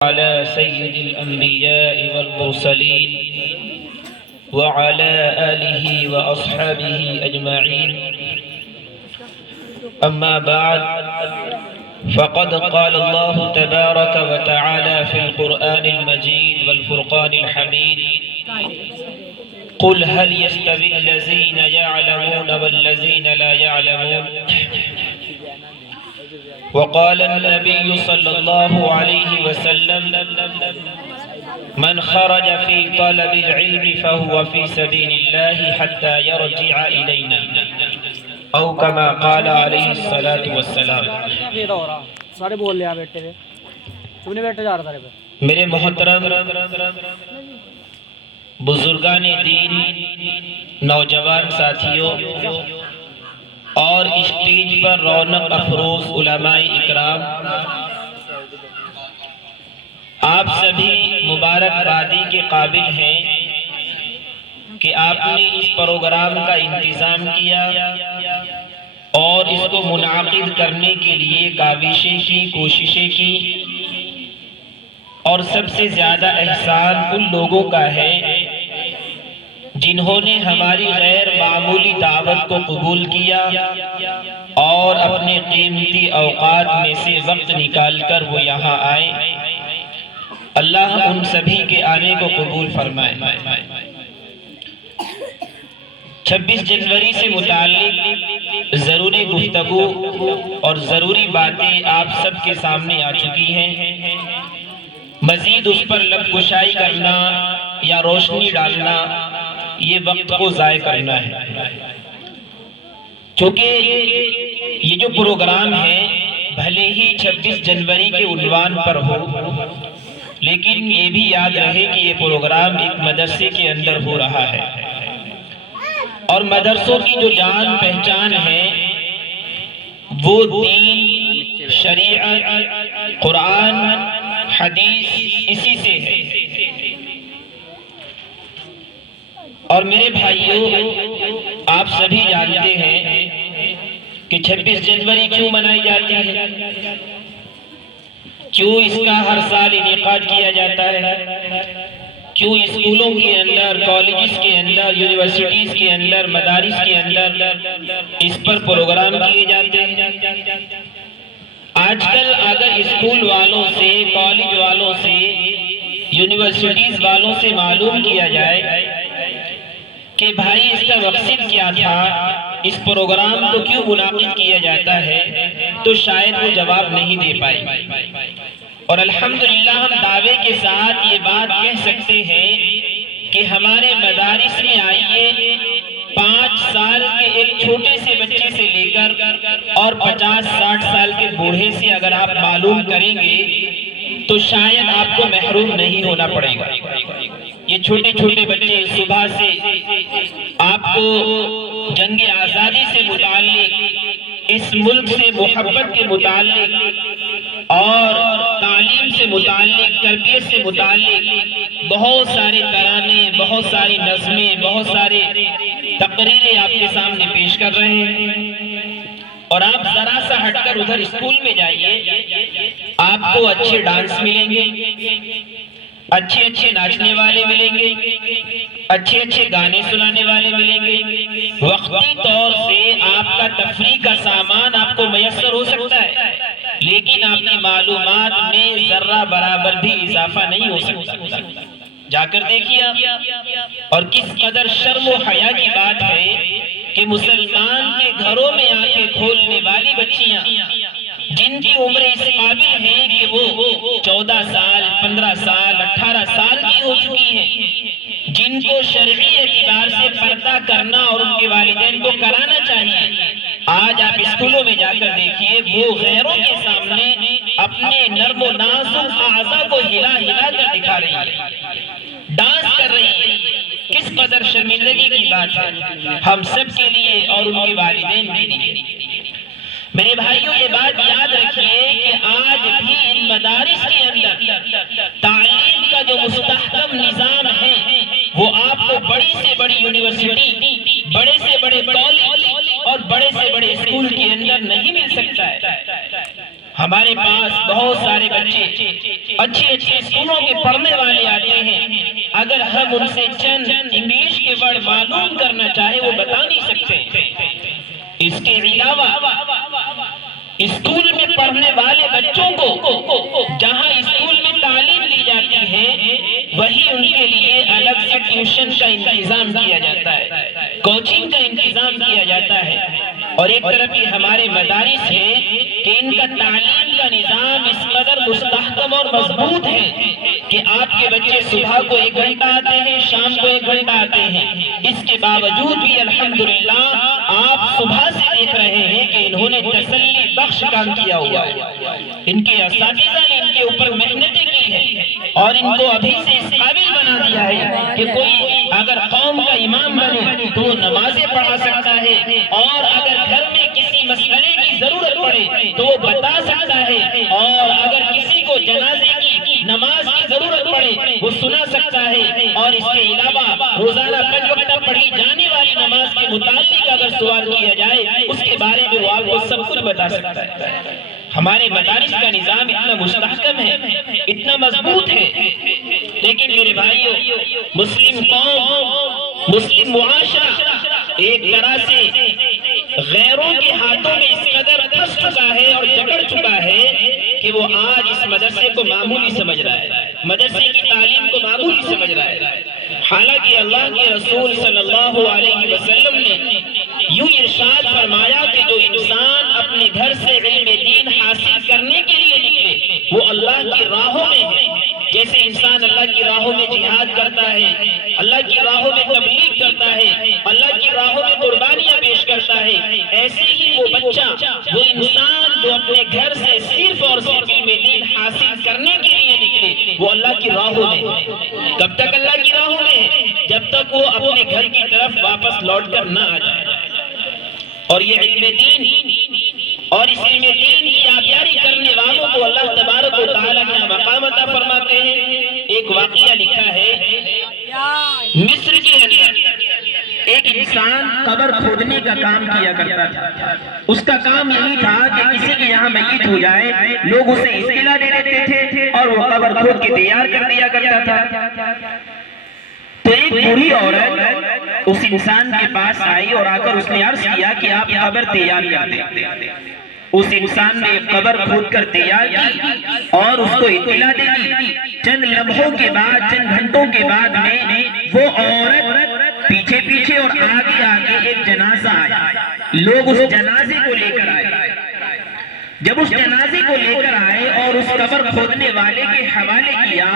على سيد الأنبياء والمرسلين وعلى آله وأصحابه أجمعين. أما بعد، فقد قال الله تبارك وتعالى في القرآن المجيد والفرقان الحميد: قل هل يستوي الذين يعلمون والذين لا يعلمون. وقال النبي صلى الله عليه وسلم: من خرج في طلب العلم فهو في سبيل الله حتى يرجع إلينا، او كما قال علیہ الصلاة والسلام. میرے محترم بزرگان دین، نوجوان ساتھیوں اور اسٹیج پر رونق افروز علماء اکرام، آپ سبھی مبارکبادی کے قابل ہیں کہ آپ نے اس پروگرام کا انتظام کیا اور اس کو منعقد کرنے کے لیے کاوشیں کی، کوششیں کی، اور سب سے زیادہ احسان ان لوگوں کا ہے جنہوں نے ہماری غیر معمولی دعوت کو قبول کیا اور اپنے قیمتی اوقات میں سے وقت نکال کر وہ یہاں آئے. اللہ ان سبھی کے آنے کو قبول فرمائے. 26 جنوری سے متعلق ضروری گفتگو اور ضروری باتیں آپ سب کے سامنے آ چکی ہیں. مزید اس پر لب گشائی کرنا یا روشنی ڈالنا یہ وقت کو ضائع کرنا ہے. چونکہ یہ جو پروگرام ہے بھلے ہی 26 جنوری کے عنوان پر ہو، لیکن یہ بھی یاد رہے کہ یہ پروگرام ایک مدرسے کے اندر ہو رہا ہے، اور مدرسوں کی جو جان پہچان ہے وہ دین، شریعت، قرآن، حدیث اسی سے ہے. اور میرے بھائیوں، آپ سبھی جانتے ہیں کہ 26 جنوری کیوں منائی جاتی ہے، کیوں اس کا ہر سال انعقاد کیا جاتا ہے، کیوں اسکولوں کے اندر، کالجز کے اندر، یونیورسٹیز کے اندر، مدارس کے اندر اس پر پروگرام کیے جاتے ہیں. آج کل اگر اسکول والوں سے، کالج والوں سے، یونیورسٹیز والوں سے معلوم کیا جائے کہ بھائی اس کا مقصد کیا تھا، اس پروگرام کو کیوں منعقد کیا جاتا ہے، تو شاید وہ جواب نہیں دے پائے. اور الحمدللہ ہم دعوے کے ساتھ یہ بات کہہ سکتے ہیں کہ ہمارے مدارس میں آئیے 5 سال کے ایک چھوٹے سے بچے سے لے کر اور 50-60 سال کے بوڑھے سے اگر آپ معلوم کریں گے تو شاید آپ کو محروم نہیں ہونا پڑے گا. یہ چھوٹے چھوٹے بچے صبح سے آپ کو جنگ آزادی سے متعلق، اس ملک سے محبت کے متعلق اور تعلیم سے متعلق، تربیت سے متعلق بہت سارے ترانے، بہت ساری نظمیں، بہت سارے تقریریں آپ کے سامنے پیش کر رہے ہیں. اور آپ ذرا سا ہٹ کر ادھر اسکول میں جائیے، آپ کو اچھے ڈانس ملیں گے، اچھے اچھے ناچنے والے ملیں گے، اچھے اچھے گانے سنانے والے ملیں گے. وقتی طور سے آپ کا تفریح کا سامان آپ کو میسر ہو سکتا ہے، لیکن آپ کی معلومات میں ذرہ برابر بھی اضافہ نہیں ہو سکتا. جا کر دیکھیے آپ. اور کس قدر شرم و حیا کی بات ہے کہ مسلمان کے گھروں میں آنکھیں کھولنے والی بچیاں جن کی عمر اس قابل ہیں کہ وہ 14 سال، 15 سال، 18 سال کی ہو چکی ہیں، جن کو شرعی اعتبار سے پردہ کرنا اور ان کے والدین کو کرانا چاہیے، آج آپ اسکولوں میں جا کر دیکھیے وہ غیروں کے سامنے اپنے نرم و نازک اعضاء کو ہلا ہلا کر دکھا رہی ہے، ڈانس کر رہی ہے. کس قدر شرمندگی کی بات ہے ہم سب کے لیے اور ان کے والدین کے لیے. میرے بھائیوں، یہ بات یاد رکھیے کہ آج بھی ان مدارس کے اندر تعلیم کا جو مستحکم نظام ہے وہ آپ کو بڑی سے بڑی یونیورسٹی، بڑے سے بڑے کالج اور بڑے سے بڑے اسکول کے اندر نہیں مل سکتا ہے. ہمارے پاس بہت سارے بچے اچھے اچھے اسکولوں کے پڑھنے والے آتے ہیں، اگر ہم ان سے چند انگلش کے ورڈ معلوم کرنا چاہے وہ بتا نہیں سکتے۔ اس کے علاوہ اسکول میں پڑھنے والے بچوں کو جہاں اسکول میں تعلیم دی جاتی ہے وہی ان کے لیے الگ سے ٹیوشن کا انتظام کیا جاتا ہے، کوچنگ کا انتظام کیا جاتا ہے۔ اور ایک طرف یہ ہمارے مدارس ہیں کہ ان کا تعلیم کا نظام اس قدر مستحکم اور مضبوط ہے کہ آپ کے بچے صبح کو 1 گھنٹہ آتے ہیں، شام کو 1 گھنٹہ آتے ہیں۔ اس کے باوجود بھی الحمدللہ آپ صبح سے دیکھ رہے ہیں کہ انہوں نے تسلی بخش کام کیا ہوا ہے، ان کے اساتذہ نے ان کے اوپر محنتیں کی ہیں اور ان کو ابھی سے اس قابل بنا دیا ہے کہ کوئی اگر قوم کا امام بنے تو وہ نمازیں پڑھا سکتا ہے، اور اگر گھر میں کسی مسئلے کی ضرورت پڑے تو وہ بتا سکتا ہے، اور اگر کسی کو جنازے کی نماز کی ضرورت پڑے وہ سنا سکتا ہے، اور اس کے علاوہ روزانہ 5 وقت پڑھی جانے والی نماز کے متعلق اگر سوال کیا جائے اس کے بارے میں وہ آپ کو سب کچھ بتا سکتا ہے۔ ہمارے مدارس کا نظام اتنا مستحکم ہے، اتنا مضبوط ہے، لیکن میرے بھائیوں مسلم قوم، مسلم معاشرہ ایک طرح سے غیروں کے ہاتھوں میں اس قدر پھنس چکا ہے اور جکڑ چکا ہے کہ وہ آج اس مدرسے کو معمولی سمجھ رہا ہے، مدرسے کی تعلیم کو معمولی سمجھ رہا ہے، حالانکہ اللہ کے رسول صلی اللہ علیہ وسلم نے یوں ارشاد فرمایا کہ جو انسان اپنے گھر سے علم دین حاصل کرنے کے لیے نکلے وہ اللہ کی راہوں میں ہے۔ جیسے انسان اللہ کی راہوں میں جہاد کرتا ہے، اللہ کی راہوں میں تبلیغ کرتا ہے، اللہ کی راہوں میں قربانیاں پیش کرتا ہے، ایسے ہی وہ بچہ، وہ انسان جو اپنے گھر سے صرف اور صرف علم دین حاصل کرنے کے لیے نکلے وہ اللہ کی راہوں میں ہے۔ کب تک اللہ کی راہوں میں ہے؟ جب تک وہ اپنے گھر کی طرف واپس لوٹ کر نہ آ جائے۔ اور یہ علم دین اور اس علم دین کی آبیاری کرنے والوں کو اللہ تبارک و تعالیٰ کیا مقام عطا فرماتے ہیں۔ ایک واقعہ لکھا ہے مصر کے اندر ایک انسان قبر کھودنے کا کام کیا کرتا تھا۔ اس کا کام یہی تھا کہ کسی کے یہاں میت ہو جائے لوگ اسے اطلاع دے دیتے تھے اور وہ قبر کھود کے تیار کر دیا کرتا تھا۔ تو ایک بوڑھی عورت اس انسان کے پاس آئی اور آ کر اس نے عرض کیا کہ آپ قبر تیار کر دیں۔ اس انسان نے قبر کھود کر تیار کی اور اس کو اطلاع دے دی۔ چند لمحوں کے بعد، چند گھنٹوں کے بعد میں وہ عورت پیچھے پیچھے اور آگے آگے ایک جنازہ آیا، لوگ اس جنازے کو لے کر آئے۔ جب اس جنازے کو لے کر آئے اور اس قبر کھودنے والے کے حوالے کیا،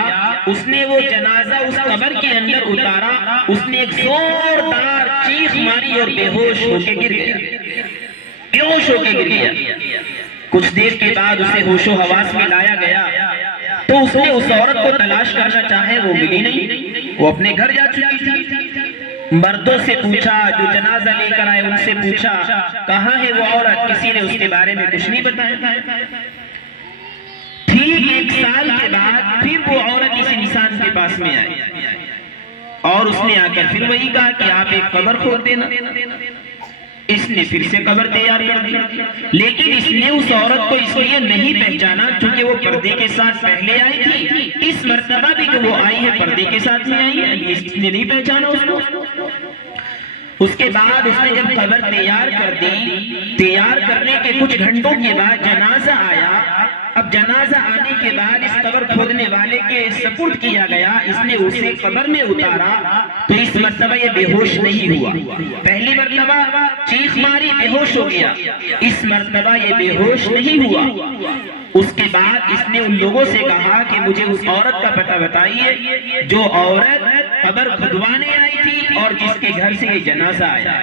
اس نے وہ جنازہ اس قبر کے اندر اتارا، اس نے ایک زوردار چیخ ماری اور بے ہوش ہو کے گر گیا، بے ہوش ہو کے گر گیا۔ کچھ دیر کے بعد اسے ہوش و حواس میں لایا گیا تو اس نے اس عورت کو تلاش کرنا چاہے، وہ ملی نہیں، وہ اپنے گھر جا چکی تھی۔ مردوں سے پوچھا جو جنازہ لے کر آئے، ان سے پوچھا کہاں ہے وہ عورت، کسی نے اس کے بارے میں کچھ نہیں بتایا۔ ٹھیک 1 سال کے بعد پھر وہ عورت اس انسان کے پاس میں آئی اور اس نے آ کر پھر وہی کہا کہ آپ ایک قبر کھود دینا۔ اس نے پھر سے قبر تیار کر دی، لیکن اس نے اس عورت کو اس لیے نہیں پہچانا چونکہ وہ پردے کے ساتھ پہلے آئی تھی۔ اس مرتبہ بھی جو وہ آئی ہے پردے کے ساتھ میں آئی ہے، اس نے نہیں پہچانا اس کو۔ اس کے بعد اس نے جب قبر تیار کر دی، تیار کرنے کے کچھ گھنٹوں کے بعد جنازہ آیا۔ اب جنازہ آنے کے بعد اس قبر کھودنے والے کے سپرد کیا گیا، اس نے اسے قبر میں اتارا تو اس مرتبہ یہ بے ہوش نہیں ہوا۔ پہلی مرتبہ چیخ ماری، بے ہوش ہو گیا، اس مرتبہ یہ بے ہوش نہیں ہوا۔ اس کے بعد اس نے ان لوگوں سے کہا کہ مجھے اس عورت کا پتہ بتائیے جو عورت قبر کھدوانے آئی تھی اور جس کے گھر سے یہ جنازہ آیا۔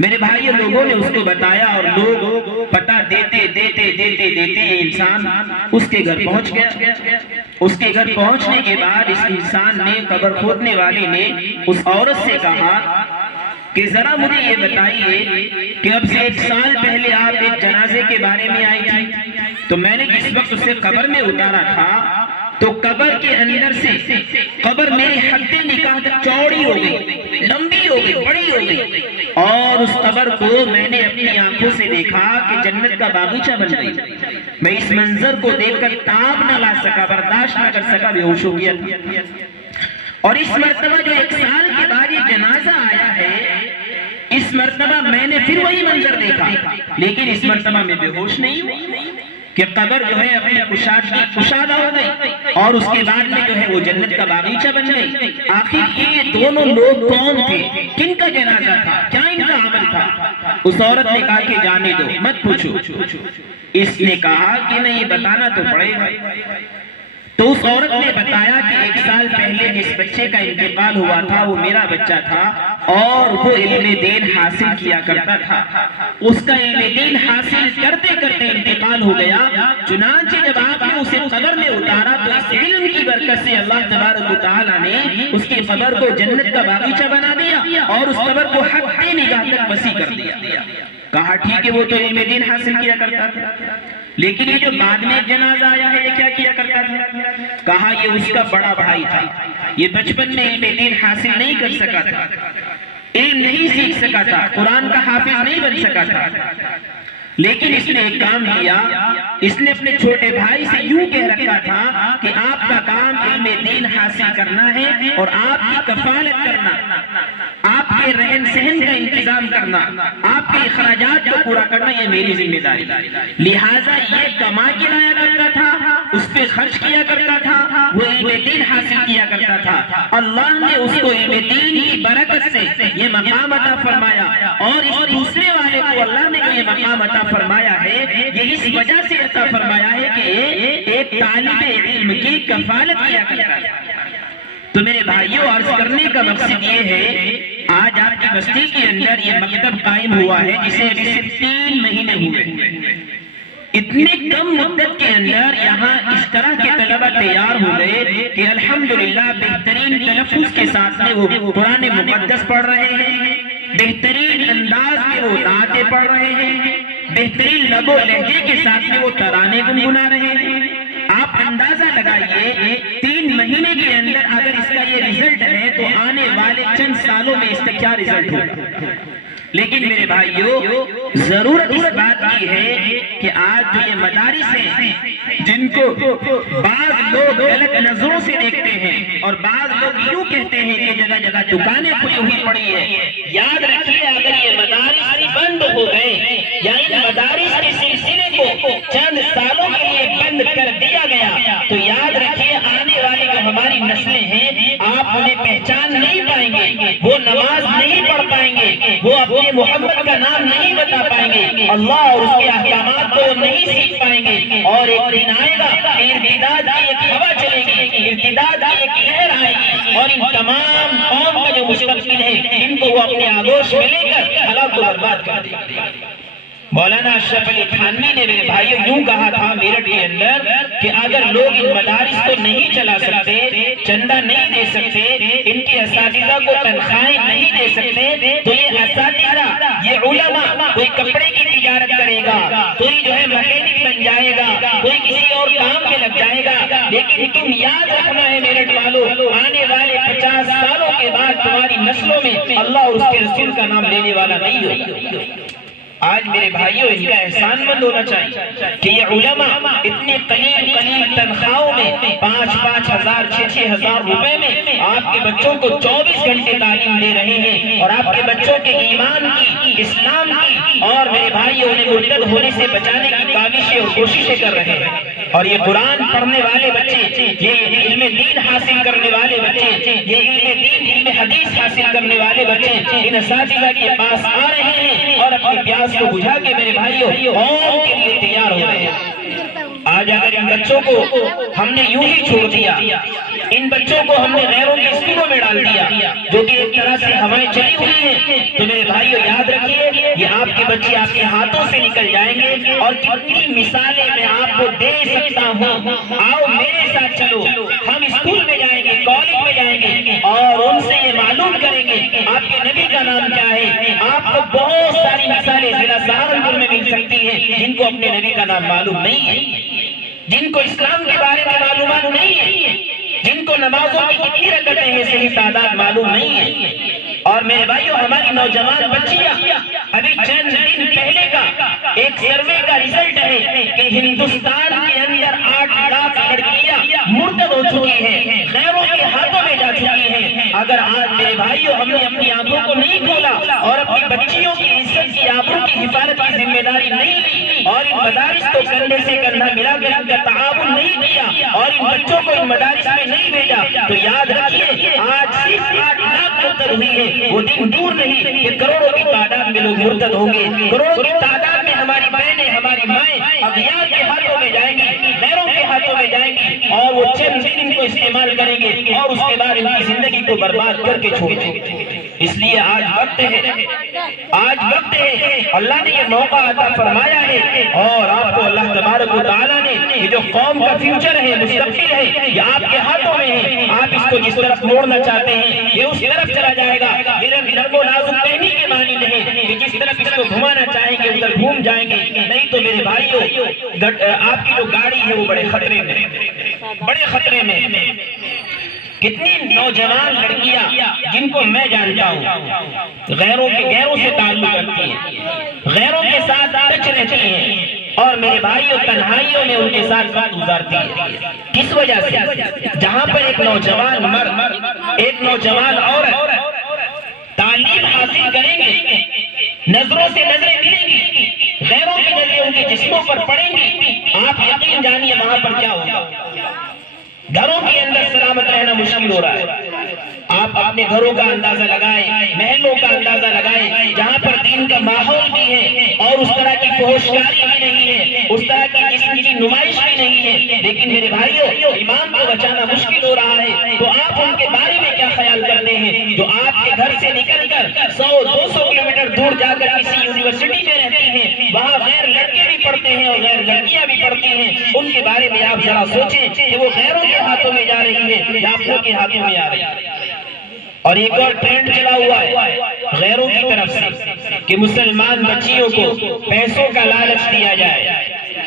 میرے بھائیوں لوگوں نے اس کو بتایا اور لوگ پتہ دیتے دیتے دیتے دیتے یہ انسان اس کے گھر پہنچ گیا۔ اس کے گھر پہنچنے کے بعد اس انسان نے، قبر کھودنے والے نے اس عورت سے کہا کہ ذرا مجھے یہ بتائیے کہ اب سے 1 سال پہلے آپ ایک جنازے کے بارے میں آئی تھی تو میں نے جس وقت اسے قبر میں اتارا تھا تو قبر کے اندر سے قبر میرے حد نکاح تک چوڑی ہو گئی، لمبی ہو گئی، بڑی ہو گئی، اور اس قبر کو میں نے اپنی آنکھوں سے دیکھا کہ جنت کا باغیچہ بن گئی۔ میں اس منظر کو دیکھ کر تاب نہ لا سکا، برداشت نہ کر سکا، بے ہوش ہو گیا تھا۔ اور اس مرتبہ جو 1 سال کے بعد یہ جنازہ آیا ہے، اس مرتبہ میں نے پھر وہی منظر دیکھا، لیکن اس مرتبہ میں بے ہوش نہیں ہوں کہ قبر جو ہے اپنے کشادہ ہو گئی، اور اس کے بعد میں جو ہے وہ جنت کا باغیچہ بن گئی۔ آخر یہ دونوں لوگ کون تھے؟ کن کا جنازہ تھا؟ کیا ان کا عمل تھا؟ اس عورت نے کہا کہ جانے دو، مت پوچھو۔ اس نے کہا کہ نہیں، بتانا تو پڑے گا۔ تو اس عورت نے بتایا کہ 1 سال پہلے جس بچے کا انتقال ہوا تھا وہ میرا بچہ تھا، اور وہ علم دین حاصل کیا کرتا تھا۔ اس کا علم دین حاصل کرتے کرتے انتقال ہو گیا، چنانچہ جب آپ نے اسے قبر میں اتارا تو اس علم کی برکت سے اللہ تبارک و تعالیٰ نے اس کی قبر کو جنت کا باغیچہ بنا دیا، اور اس قبر کو حق نگاہ تک وسیع کر دیا۔ کہا ٹھیک ہے، وہ تو علم دین حاصل کیا کرتا تھا، لیکن یہ جو بعد میں جنازہ آیا ہے یہ کیا کیا کرتا تھا؟ کہا یہ اس کا بڑا بھائی تھا، یہ بچپن میں علم دین حاصل نہیں کر سکا تھا، علم نہیں سیکھ سکا تھا، قرآن کا حافظ نہیں بن سکا تھا، لیکن اس نے ایک کام کیا، اس نے اپنے چھوٹے بھائی سے یوں کہہ رکھا تھا کہ آپ کا کام علم دین حاصل کرنا ہے، اور آپ کی کفالت کرنا، آپ کے رہن سہن کا انتظام کرنا، آپ کے اخراجات کو پورا کرنا، یہ میری ذمہ داری۔ لہٰذا یہ کما کے لایا کرتا تھا، اس پہ خرچ کیا کرتا تھا، وہ علم دین حاصل کیا کرتا تھا۔ اللہ نے اس کو علم دین کی برکت سے یہ مقام عطا فرمایا، اور اس دوسرے والے کو اللہ نے یہ مقام عطا فرمایا ہے، یہ اس وجہ سے عطا فرمایا ہے کہ ایک طالب علم کی کفالت کیا کرتا ہے۔ تو میرے بھائیوں، عرض کرنے کا مقصد یہ ہے، آج آپ کی بستی کے اندر یہ مکتب قائم ہوا ہے جسے ابھی صرف 3 مہینے ہوئے۔ اتنے کم مدت کے اندر یہاں اس طرح کے طلبہ تیار ہو گئے کہ الحمدللہ بہترین تلفظ کے ساتھ میں وہ قرآن مقدس پڑھ رہے ہیں، بہترین انداز میں وہ نعتیں پڑھ رہے ہیں، بہترین لب و لہجے کے ساتھ میں وہ ترانے گنگنا رہے ہیں۔ آپ اندازہ لگائیے 3 مہینے کے اندر اگر اس کا یہ رزلٹ ہے تو آنے والے چند سالوں میں اس کا کیا رزلٹ ہوگا۔ لیکن میرے بھائیوں، ضرورت اس بات کی ہے کہ آج جو یہ مدارس ہیں جن کو بعض لوگ غلط نظروں سے دیکھتے ہیں، اور بعض لوگ یوں کہتے ہیں کہ جگہ جگہ دکانیں کھلی ہوئی پڑی ہیں، یاد رکھیے اگر یہ مدارس بند ہو گئے یا ان مدارس کے سلسلے کو چند سالوں کے لیے بند کر دیا گیا تو یاد رکھیے آنے والی جو ہماری نسلیں ہیں آپ انہیں پہچان نہیں پائیں گے، وہ نماز نہیں پڑھ پائیں گے، وہ اپنے محمد کا نام نہیں بتا پائیں گے، اللہ اور اس کے احکامات کو نہیں سیکھ پائیں گے، اور ایک دن آئے گا ارتداد کی ایک ہوا چلے گی، ارتداد کی ایک لہر آئے گی، اور ان تمام قوم کا جو مستقبل ہے ان کو وہ اپنے آغوش میں لے کر ہلاک و برباد کر دے گا۔ مولانا اشرف علی تھانوی نے میرے بھائیوں یوں کہا تھا میرٹھ کے اندر کہ اگر لوگ ان مدارس کو نہیں چلا سکتے، چندہ نہیں دے سکتے، ان کے اساتذہ کو تنخواہیں نہیں دے سکتے، تو یہ اساتذہ، یہ علماء کوئی کپڑے کی تجارت کرے گا، کوئی جو ہے مکینک بن جائے گا، کوئی کسی اور کام میں لگ جائے گا، لیکن تم یاد رکھنا ہے میرٹھ والوں، آنے والے 50 سالوں کے بعد تمہاری نسلوں میں اللہ اور اس کے رسول کا نام لینے والا نہیں ہوگا۔ آج میرے بھائیوں اس کا احسان مند ہونا چاہیے کہ یہ علماء اتنے قلیل تنخواہوں میں 5-5 ہزار 6-6 ہزار روپے میں آپ کے بچوں کو 24 گھنٹے تعلیم دے رہے ہیں، اور آپ کے بچوں کے ایمان کی، اسلام کی، اور میرے بھائیوں انہیں مرتد ہونے سے بچانے کی کاوشیں اور کوششیں کر رہے ہیں۔ اور یہ قرآن پڑھنے والے بچے، یہ علم دین حاصل کرنے والے بچے، یہ علم دین، علم حدیث حاصل کرنے والے بچے ان اساتذہ کے پاس آ رہے ہیں اور اپنی پیاس کو بجھا کے میرے بھائیوں قوم کے لیے تیار ہو رہے ہیں۔ آج اگر ان بچوں کو ہم نے یوں ہی چھوڑ دیا، ان بچوں کو ہم نے غیروں کے اسکولوں میں ڈال دیا جو کہ ایک طرح سے ہوائیں چلی ہوئی ہیں، تو میرے بھائیوں یاد رکھیے یہ آپ کے بچے آپ کے ہاتھوں سے نکل جائیں گے۔ اور کتنی مثالیں میں آپ کو دے سکتا ہوں، آؤ میرے ساتھ چلو، ہم اسکول میں جائیں گے، کالج میں جائیں گے، اور ان سے یہ معلوم کریں گے آپ کے نبی کا نام کیا ہے۔ آپ کو بہت ساری مثالیں ضلع سہارنپور میں مل سکتی ہیں جن کو اپنے نبی کا نام معلوم نہیں ہے، جن کو اسلام کے بارے میں معلومات نہیں ہے، کو نمازوں کی کتنی رکعتیں ہیں صحیح تعداد معلوم نہیں ہے. اور میرے بھائیو ہماری نوجوان بچیاں ابھی چند دن پہلے کا ایک سروے کا رزلٹ ہے کہ ہندوستان کے اندر 8 لاکھ لڑکیاں مرتد ہو چکی ہیں, غیروں کے ہاتھوں میں جا چکی ہیں. اگر آج میرے بھائیو ہم نے اپنی آنکھوں کو نہیں کھولا اور اپنی بچیوں کی عزت کی آبرو کی حفاظت کی ذمہ داری نہیں لی اور ان مدارس کو کندھے سے کندھا ملا کر ان کا تعاون نہیں کیا اور ان بچوں کو ان مدارس میں نہیں بھیجا, تو یاد رکھیے آج صرف 8 لاکھ مرتد ہوئی ہے. وہ دن دور نہیں کہ کروڑوں کی تعداد میں لوگ مرتد ہوں گے, کروڑوں کی تعداد میں ہماری بہنیں ہماری مائیں اغیار کے ہاتھوں میں جائیں گی, غیروں کے ہاتھوں میں جائیں گی اور وہ چند دن ان کو استعمال کریں گے اور اس کے بعد ان کی زندگی کو برباد کر کے چھوڑ دیں گے. اس لیے آج وقت ہے, اللہ نے یہ موقع عطا فرمایا ہے اور آپ کو اللہ تبارک و تعالیٰ نے یہ جو قوم کا فیوچر ہے, مستقبل ہے, یہ آپ کے ہاتھوں میں ہے. آپ اس کو جس طرف موڑنا چاہتے ہیں یہ اس طرف چلا جائے گا. میرا نرم و نازک کہنے کے معنی نہیں کہ جس طرف اس کو گھمانا چاہیں گے ادھر گھوم جائیں گے, نہیں تو میرے بھائیوں آپ کی جو گاڑی ہے وہ بڑے خطرے میں. کتنی نوجوان لڑکیاں جن کو میں جانتا ہوں غیروں سے تعلق رکھتی ہیں, غیروں کے ساتھ ٹچ رہتی ہیں اور میرے بھائیوں تنہائیوں میں ان کے ساتھ وقت گزارتی ہے. کس وجہ سے؟ جہاں پر ایک نوجوان مرد ایک نوجوان عورت تعلیم حاصل کریں گے, نظروں سے نظریں ملیں گی, غیروں کی نظریں ان کے جسموں پر پڑیں گی, آپ یقین جانیے وہاں پر کیا ہوگا. گھروں کے اندر سلامت رہنا مشکل ہو رہا ہے. آپ اپنے گھروں کا اندازہ لگائیں, محلوں کا اندازہ لگائیں جہاں پر دین کا ماحول بھی ہے اور اس طرح کی فحشکاری بھی نہیں ہے, اس طرح کی جسم کی نمائش بھی نہیں ہے, لیکن میرے بھائیوں ایمان کو بچانا مشکل ہو رہا ہے. تو آپ ان کے بارے میں کیا خیال کرتے ہیں جو آپ کے گھر سے نکل کر 100-200 کلومیٹر دور جا کر کسی یونیورسٹی میں رہتی ہیں, وہاں غیر لڑکے بھی پڑھتے ہیں اور غیر لڑکیاں بھی پڑھتی ہیں. ان کے بارے میں آپ ذرا سوچیں کہ وہ غیروں کے ہاتھوں میں جا رہی ہے یا اپنوں کے ہاتھوں میں آ رہی ہے. اور ایک اور ٹرینڈ چلا ہوا ہے غیروں کی طرف سے کہ مسلمان بچیوں کو پیسوں کا لالچ دیا جائے.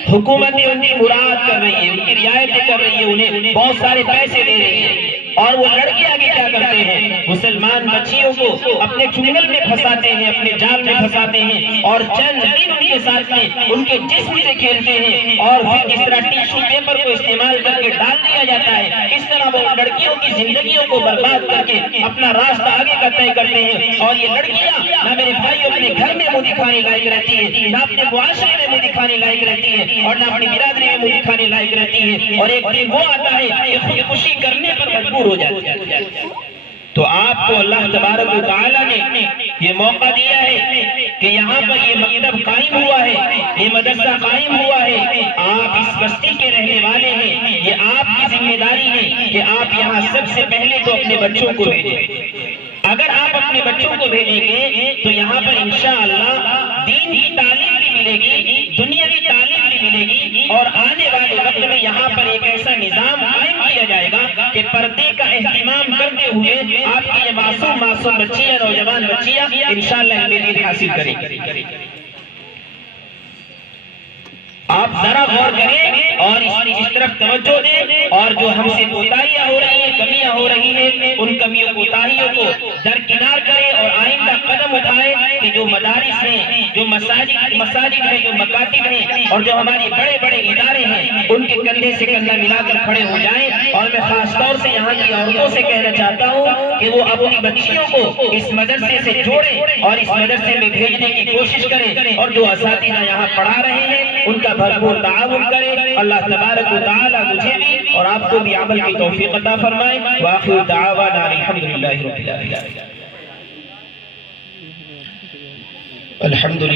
حکومتیں ان کی مراعات کر رہی ہے, ان کی رعایتیں کر رہی ہے, انہیں بہت سارے پیسے دے رہی ہے. اور وہ لڑکے آگے کیا کرتے ہیں, مسلمان بچیوں کو اپنے چنگل میں پھنساتے ہیں, اپنے جال میں پھنساتے ہیں اور چند دن ان کے ساتھ میں ان کے جسم سے کھیلتے ہیں اور پھر جس طرح ٹیشو پیپر کو استعمال کر کے ڈال دیا جاتا ہے اس طرح وہ لڑکیوں کی زندگیوں کو برباد کر کے اپنا راستہ آگے کا طے کرتے ہیں. اور یہ لڑکیاں نہ میرے بھائی اپنے گھر میں منہ دکھانے لائق رہتی ہے, نہ اپنے معاشرے میں منہ دکھانے لائق رہتی ہے اور نہ اپنی برادری میں منہ دکھانے لائق رہتی ہے. اور ایک دن وہ آتا ہے کہ خودکشی کرنے پر مجبور ہو جاتی ہے. تو آپ کو اللہ تبارک و تعالیٰ نے یہ موقع دیا ہے کہ یہاں پر یہ مکتب قائم ہوا ہے, یہ مدرسہ قائم ہوا ہے. آپ اس بستی کے رہنے والے ہیں, یہ آپ کی ذمہ داری ہے کہ آپ یہاں سب سے پہلے تو اپنے بچوں کو بھیجیں. اگر آپ اپنے بچوں کو بھیجیں گے تو یہاں پر انشاءاللہ دین کی تعلیم بھی ملے گی, دنیاوی تعلیم بھی ملے گی اور آنے والے وقت میں یہاں پر ایک ایسا نظام قائم کیا جائے گا کہ پردے کا اہتمام کرتے ہوئے آپ کی یہ معصوم بچیاں, نوجوان بچیاں انشاءاللہ علم دین حاصل کریں گی. آپ ذرا غور کریں اور اس طرف توجہ دیں اور جو ہم سے کوتاہیاں ہو رہی ہیں, کمیاں ہو رہی ہیں, ان کمیوں کوتاہیوں کو درکنار کریں اور آئندہ قدم اٹھائیں کہ جو مدارس ہیں, جو مساجد ہیں, جو مکاتب ہیں اور جو ہماری بڑے بڑے ادارے ہیں ان کے کندھے سے کندھا ملا کر کھڑے ہو جائیں. اور میں خاص طور سے یہاں کی عورتوں سے کہنا چاہتا ہوں کہ وہ اپنی بچیوں کو اس مدرسے سے جوڑیں اور اس مدرسے میں بھیجنے کی کوشش کریں اور جو اساتذہ یہاں پڑھا رہے ہیں ان کا بھرپور تعاون کرے. اللہ تبارک و تعالی مجھے بھی اور آپ کو بھی عمل کی توفیق عطا فرمائے. وآخر دعوانا الحمدللہ رب العالمین.